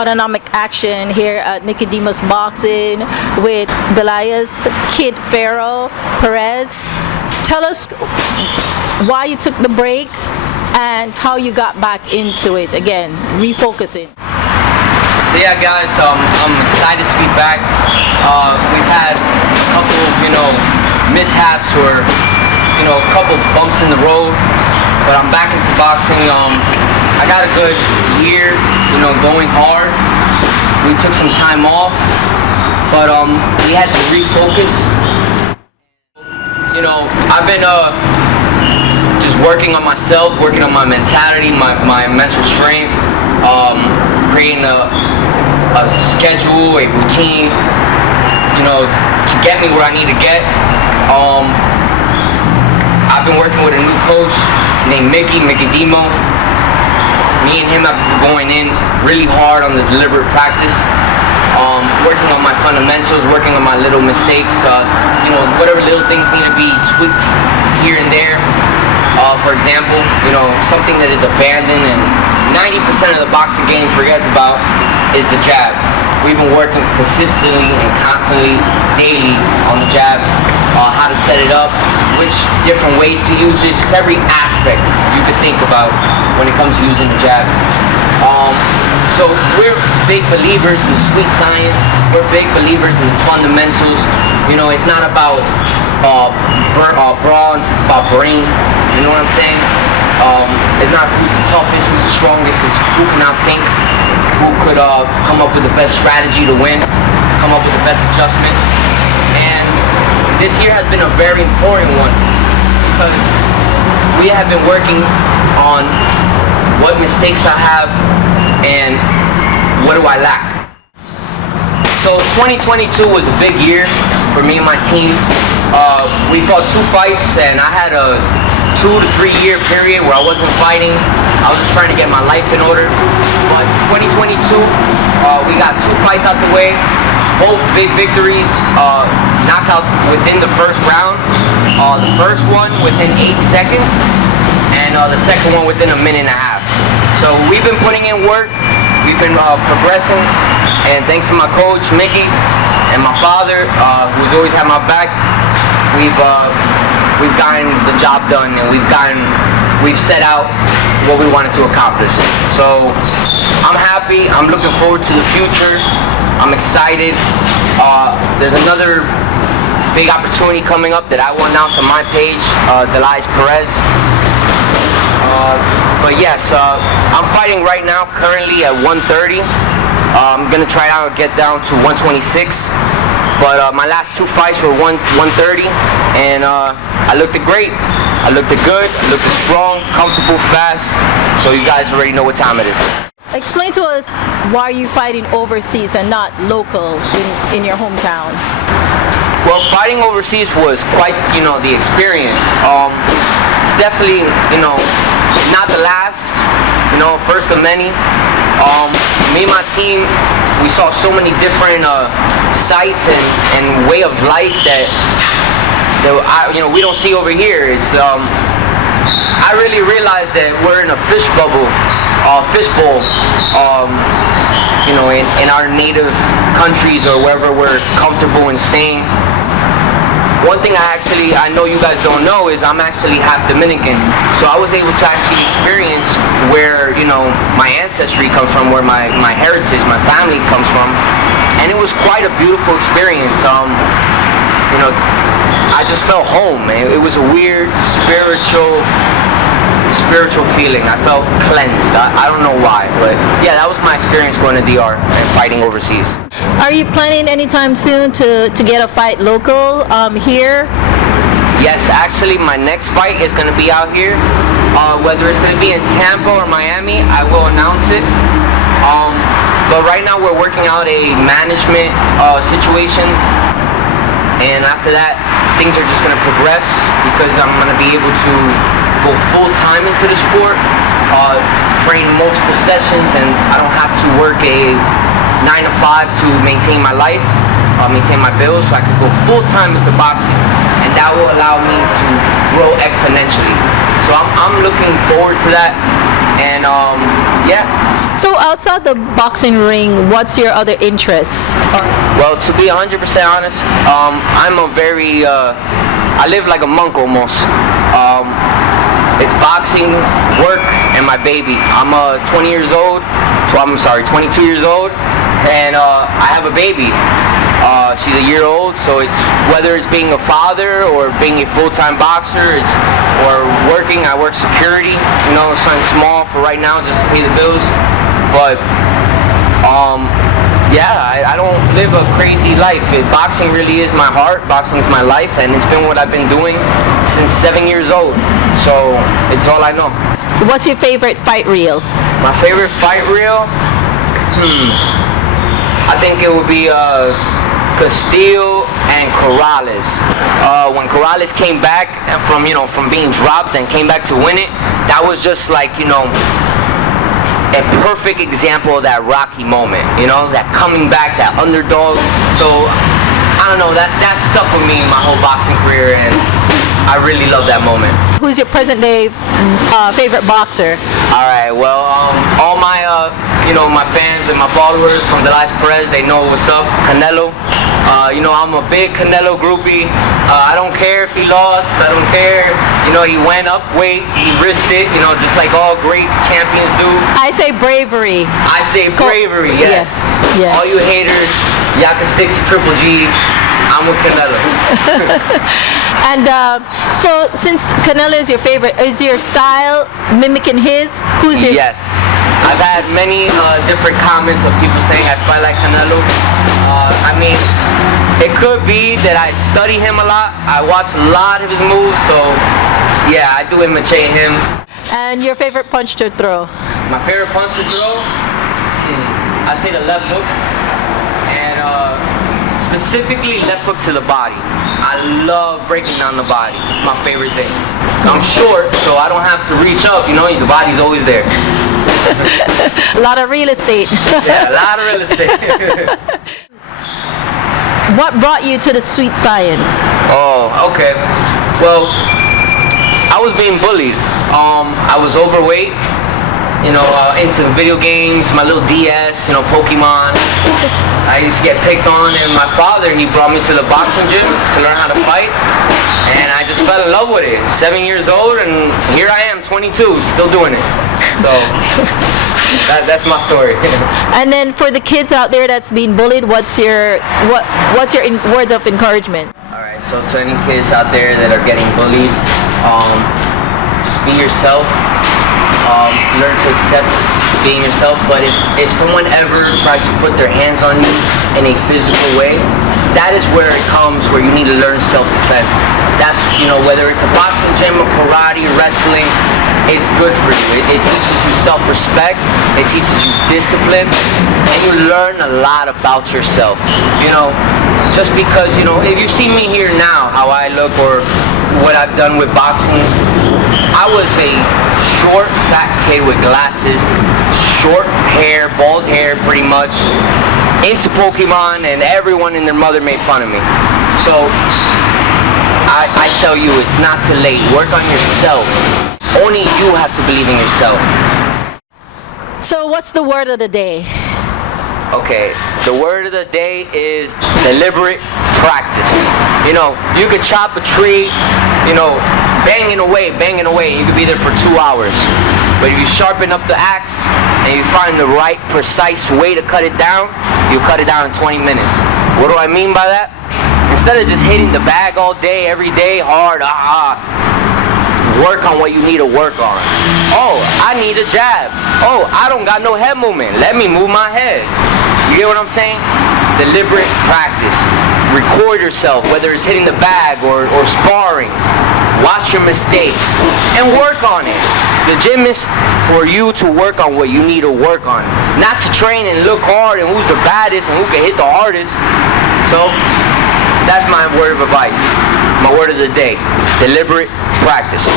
Autonomic action here at Nicodemus Boxing with Dalias KidPharaoh Perez. Tell us why you took the break and how you got back into it again, refocusing. So yeah, guys, I'm excited to be back. We've had a couple of, mishaps or, a couple bumps in the road, but I'm back into boxing. I got a good year, going hard. We took some time off, but we had to refocus. I've been just working on myself, working on my mentality, my mental strength, creating a schedule, a routine, to get me where I need to get. I've been working with a new coach named Mickey Demo. Me and him have been going in really hard on the deliberate practice, working on my fundamentals, working on my little mistakes, whatever little things need to be tweaked here and there. For example, something that is abandoned and 90% of the boxing game forgets about is the jab. We've been working consistently and constantly, daily on the jab, how to set it up, which different ways to use it, just every aspect you could think about when it comes to using the jab. So we're big believers in the sweet science. We're big believers in the fundamentals. It's not about brawls, it's about brain. You know what I'm saying? It's not who's the toughest, who's the strongest, it's who can outthink, who could come up with the best strategy to win, come up with the best adjustment. And this year has been a very important one because we have been working on what mistakes I have and what do I lack. So 2022 was a big year for me and my team. We fought 2 fights and I had a 2 to 3 year period where I wasn't fighting. I was just trying to get my life in order. But 2022, we got 2 fights out the way, both big victories, knockouts within the first round. The first one within 8 seconds, and the second one within a minute and a half. So we've been putting in work, we've been progressing, and thanks to my coach Mickey and my father, who's always had my back, we've gotten the job done, and we've set out what we wanted to accomplish. So I'm happy, I'm looking forward to the future, I'm excited. There's another big opportunity coming up that I will announce on my page, Dalias Perez. But yes, I'm fighting right now currently at 130. I'm gonna try out and get down to 126. But my last 2 fights were 130, and I looked great. I looked good, I looked strong, comfortable, fast. So you guys already know what time it is. Explain to us why you're fighting overseas and not local in your hometown. Well, fighting overseas was quite, the experience. It's definitely, not the last, first of many. Me and my team, we saw so many different sights and way of life that we don't see over here. It's I really realized that we're in a fishbowl, in our native countries or wherever we're comfortable in staying. One thing I know you guys don't know is I'm actually half Dominican, so I was able to actually experience where my ancestry comes from, where my heritage, my family comes from, and it was quite a beautiful experience. I just felt home, man. It was a weird spiritual feeling. I felt cleansed. I don't know why, but yeah, that was my experience going to DR and fighting overseas. Are you planning anytime soon to get a fight local here? Yes, actually my next fight is going to be out here. Whether it's going to be in Tampa or Miami, I will announce it. But right now we're working out a management situation, and after that things are just going to progress because I'm going to be able to go full time into the sport, train multiple sessions, and I don't have to work a 9 to 5 to maintain my life, maintain my bills, so I can go full time into boxing, and that will allow me to grow exponentially. So I'm looking forward to that, and yeah. So outside the boxing ring, what's your other interests? Well, to be 100% honest, I'm a very, I live like a monk almost. It's boxing, work, and my baby. I'm 22 years old, and I have a baby. She's a year old, so it's whether it's being a father or being a full-time boxer, or working. I work security, something small for right now just to pay the bills. But yeah, I don't live a crazy life. Boxing really is my heart. Boxing is my life, and it's been what I've been doing since 7 years old. So it's all I know. What's your favorite fight reel? My favorite fight reel? I think it would be Castillo and Corrales. When Corrales came back from being dropped and came back to win it, that was just like, a perfect example of that Rocky moment, that coming back, that underdog. So I don't know, that stuck with me my whole boxing career, and I really love that moment. Who's your present day favorite boxer? All right, well, all my my fans and my followers from Dalias Perez, they know what's up. Canelo, I'm a big Canelo groupie. I don't care if he lost. I don't care. He went up weight. He risked it. Just like all great champions do. I say bravery. I say bravery. Yes. Yeah. All you haters, y'all can stick to Triple G. I'm with Canelo. And so, since Canelo is your favorite, is your style mimicking his? Who's your? Yes. I've had many different comments of people saying I fight like Canelo. I mean, it could be that I study him a lot. I watch a lot of his moves, so yeah, I do imitate him. And your favorite punch to throw? My favorite punch to throw? I say the left hook, and specifically left hook to the body. I love breaking down the body. It's my favorite thing. I'm short, so I don't have to reach up. The body's always there. A lot of real estate. Yeah, a lot of real estate. What brought you to the sweet science? Oh, okay. Well, I was being bullied. I was overweight. Into video games, my little DS, Pokemon. I used to get picked on, and my father, he brought me to the boxing gym to learn how to fight, and I just fell in love with it. 7 years old, and here I am, 22, still doing it. So that's my story. And then for the kids out there that's being bullied, what's your words of encouragement? All right, so to any kids out there that are getting bullied, just be yourself. Learn to accept being yourself, but if someone ever tries to put their hands on you in a physical way, that is where it comes where you need to learn self-defense. That's, whether it's a boxing gym or karate, wrestling, it's good for you. It teaches you self-respect, it teaches you discipline, and you learn a lot about yourself. Just because, if you see me here now, how I look or what I've done with boxing, I was a short, fat kid with glasses, short hair, bald hair pretty much, into Pokemon, and everyone and their mother made fun of me. So I tell you, it's not too late. Work on yourself. Only you have to believe in yourself. So what's the word of the day? Okay, the word of the day is deliberate practice. You could chop a tree, banging away. You could be there for 2 hours. But if you sharpen up the axe and you find the right, precise way to cut it down, you cut it down in 20 minutes. What do I mean by that? Instead of just hitting the bag all day, every day, hard, work on what you need to work on. Oh, I need a jab. Oh, I don't got no head movement. Let me move my head. You get what I'm saying? Deliberate practice. Record yourself, whether it's hitting the bag or sparring. Watch your mistakes and work on it. The gym is for you to work on what you need to work on. Not to train and look hard and who's the baddest and who can hit the hardest. So, that's my word of advice. My word of the day. Deliberate practice.